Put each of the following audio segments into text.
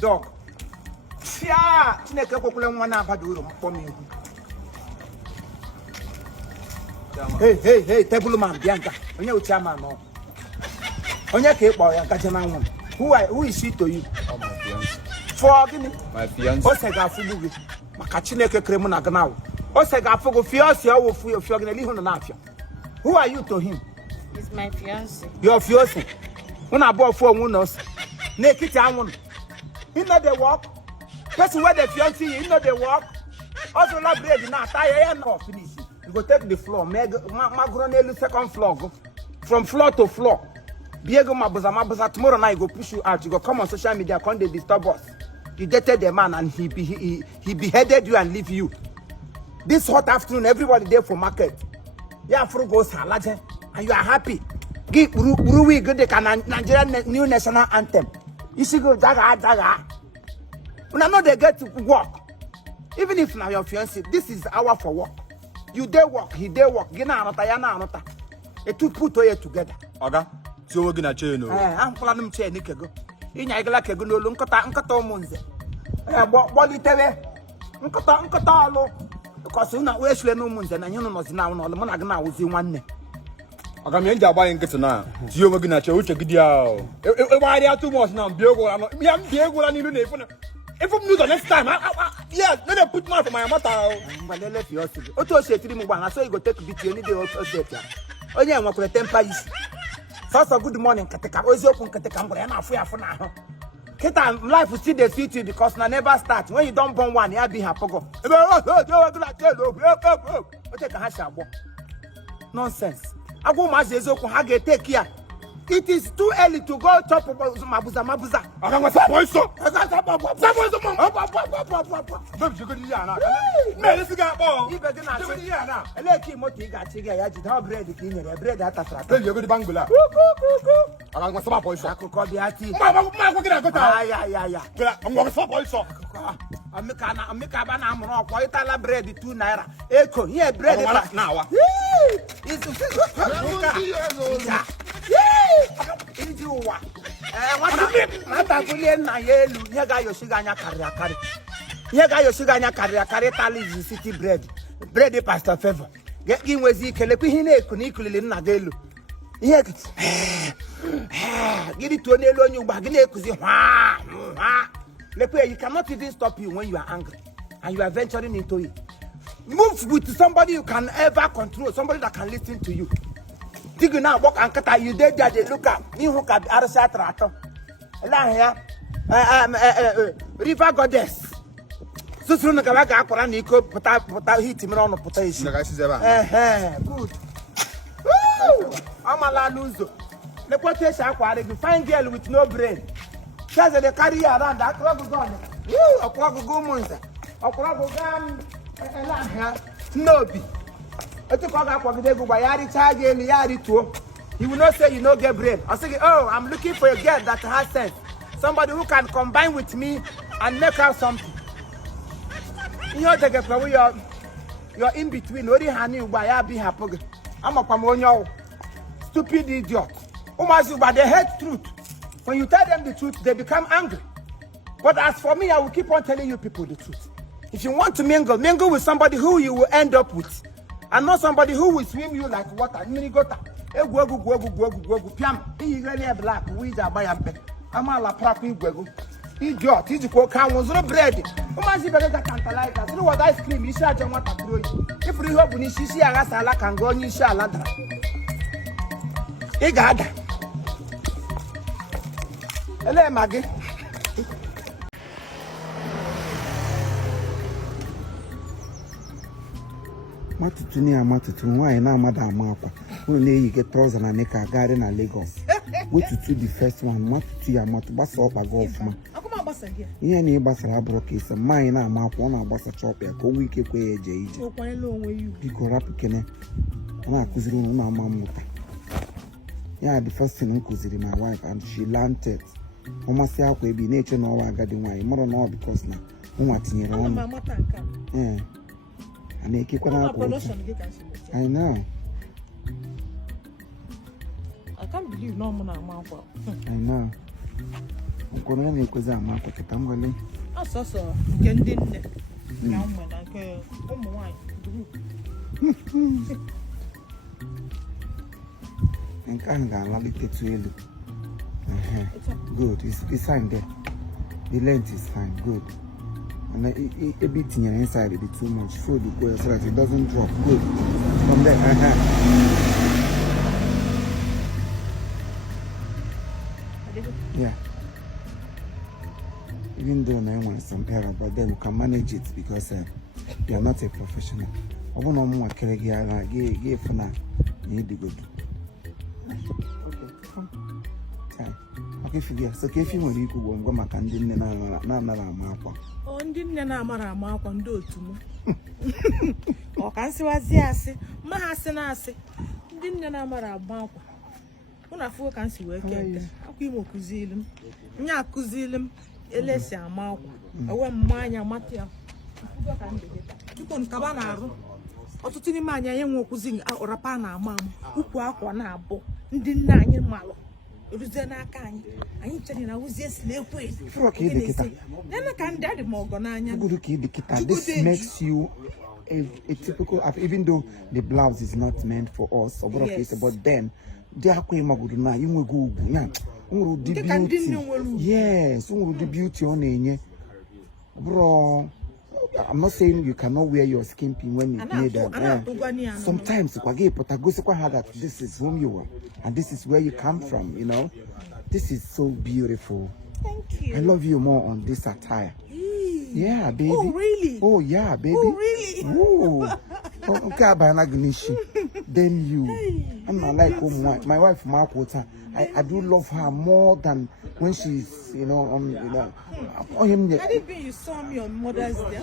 dog. Yeah, Chineke kokule mwana abaduru mpomi. Hey, table man Bianca. Onye uchama no. Onye ke ikpo ya kaje na nwo. Who is she to you? Oh, my fiance. For gini? My fiance. O se ga fugu gi. Maka Chineke kremu na gnawo. O se ga fugu fiance ya wo fu gini lihu na afia. Who are you to him? He's my fiance. Your fiance. Una abo fu onwu no. Na ekiti anwu. You know the work. Person where the fiance you know the work. Also la bread na attire na finish. You go take the floor. Magronelu second floor. Go. From floor to floor. Biego mabuza tomorrow night go push you out. You go come on social media, come they disturb us. You dated the man and he beheaded you and leave you. This hot afternoon, everybody there for market. Yeah, for go salad and you are happy. Give Ruwi good the Nigerian new national anthem. You see go jaga. When I know they get to work. Even if now your fiancé, this is hour for work. You day work, he day work. Gina anota, yana anota. They two put together together. Okay. So we're gonna change. I'm planning chain nikego. Inya igala kego no nkata omunze. Body tebe. Nkata alo. Because una we shle no munze na nyino no zina no mo na gna wozi nwanne. Aga me nja agba nkete na. Ti we're gonna change uche gidi a. E wa dia too much now. Biego la no. Me am biego la ni lu na ifo na. If I'm the next time, yeah, let them put mouth for my matter. Mbalele fi osigo. Oto se tiri mu gba na so you go take beat you need the update ya. Onye enwa kwere temper is. So good morning kateka oziokwu kateka ngure na afu na ho. Kita life will still dey sweet you because na never start. When you don't born one, you be happy go. Ote ka ha shagbo. Nonsense. Agwo ma eziokwu ha ga take care. It is too early to go top of mabuza. Aga sa boy so. Baby, you go di ya na. Me this guy bo. Ibe gi na chi ya na. Eleki moto iga chi ga ya ji da bread ki nyere bread atatra. Baby, you go di bangula. Aga sa boy so. Akụkọ bi ati. Ma go gina go ta. Ya. Kila, I'm sa boy so. Amika ba na amụrụ ọkwa itala bread 2 naira. Eko, here bread na wa. Iji ụwa. Nwata bulie nna ya elu, ihe ga-ayosiga anya karịrị. Ihe ga-ayosiga anya karịrị tali ji city bread. Bread Pastor Therefor. Gị nwezi ike lekwa ihe na-eku na ikulili nna gị elu. Ihe gị tuo n'elu onye ugba gị na-ekuzi lekwa you cannot even stop you when you are angry and you are venturing into it. Move with somebody you can ever control, somebody that can listen to you. Dig now walk and cut you there they look at me who can arsa trato. River goddess. So soon the Gaga Koran Nico put hit him on put good. I'm a la loser. The quotation aquatic, fine girl with no brain. Says they carry around that clock gone. A clock go monster. A clock gum no be. I took all that for the go by Yari charge and Yari too. He will not say you know get brain. I say, oh, I'm looking for a girl that has sense. Somebody who can combine with me and make out something. You know, take you're in between. Only honey by be happy. I'm a pamonyo. Stupid idiot. But they hate truth. When you tell them the truth, they become angry. But as for me, I will keep on telling you people the truth. If you want to mingle with somebody who you will end up with. And not somebody who will swim you like water. Minigota. Piam. He really black. We are by a bed. I'm a la prapi gwego. Idiot. He's a cook. I was no bread. Umazi Beretta can't like that. You know what ice cream? You shall don't want to throw it. If we hope when you see a rasala can go, you shall ladder. Igada. Hello, Maggi. Matutu why na madam akwa only you get trouser na make a garden na Lagos we to the first one matutu ya matubasa opa golf ma Akuma gbasa here ihe na igbasara abụrụ ka ise mmanya na ama akwa ọ na-agbasa chọp ya ka o nwee ike kwe ya eje ije okwanyela onwe you biko rapụ kene ọ na-akụziri unu na ama mmụta ya the first thing nkụziri my wife and she learned it ọ masị akwa ebe na-eche na ọwa agadi nwaanyị mara na ọ because na nwa tinyere ọnụ and I keep on I know. I can't believe no man. I know. Corona na-ekwezi ama akwa kịta ngwale. Ọsọsọ nke ndị nne na ụmụ na nke ụmụ nwanyị group. Nke ahụ ga-alalite tu elu. Good, it's fine there. The length is fine, good. And everything inside will be too much. Fold the go so that it doesn't drop. Good. From there, yeah. Even though I want some error, but then you can manage it because you are not a professional. I want to know what can give for now. You need to go do. Okay, come. Time. Okay, figure. So, if you want to go back and then ndị nne na-amara ama akwa ndị otu m. Ọ ka nsịwazi asị, mma ha asị na asị. Ndị nne na-amara ama akwa. Ụna afọ ka nsi wee kete. Akwa Imo kuzili m. Nya akuzili m elesi ama akwa. Ewe mmanya mata ya. Afọ ka ndị dịta. Tupu nkaba na-arụ. Ọtụtụ n'ime anyị enwe okuzi ọrapa na-ama ama. Ukwu akwa na-abụ. Ndị nne anyị malụ. Ruzie n'aka anyị chere na uzie slekwe nene ka ndị adị m ọgọ n'anya. This makes you a typical, even though the blouse is not meant for us or yes. But then they are quite magudu na you will go the beauty. Yes, the beauty on enye. Bro, I'm not saying you cannot wear your skimpy when you need that. Sometimes that this is whom you are and this is where you come from, you know. This is so beautiful. Thank you. I love you more on this attire. Yeah, baby. Oh, really? Oh, yeah, baby. Oh, really? Ooh. Okay, then you. I'm not like my wife, Mark Water. I do love her more than when she's, you know, Had it been you saw me on Mother's Day,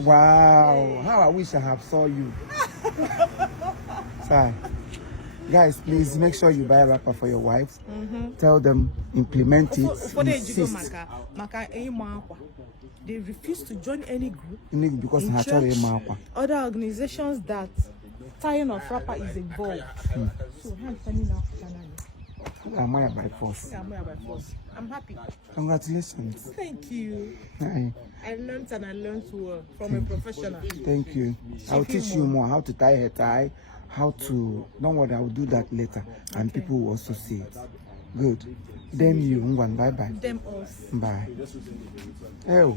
wow, how I wish I have saw you. Sorry. Guys, please make sure you buy a wrapper for your wives. Tell them, implement it. Insist. They refuse to join any group. Because in church, other organizations that tying of wrapper is involved. So I'm by force. I'm happy. Congratulations. Thank you. Hi. I learned well from a professional. Thank you. I'll teach you more how to tie a tie, how to. Don't worry, I will do that later, and people will also see it. Good. Them you, bye bye. Them us. Bye. Oh.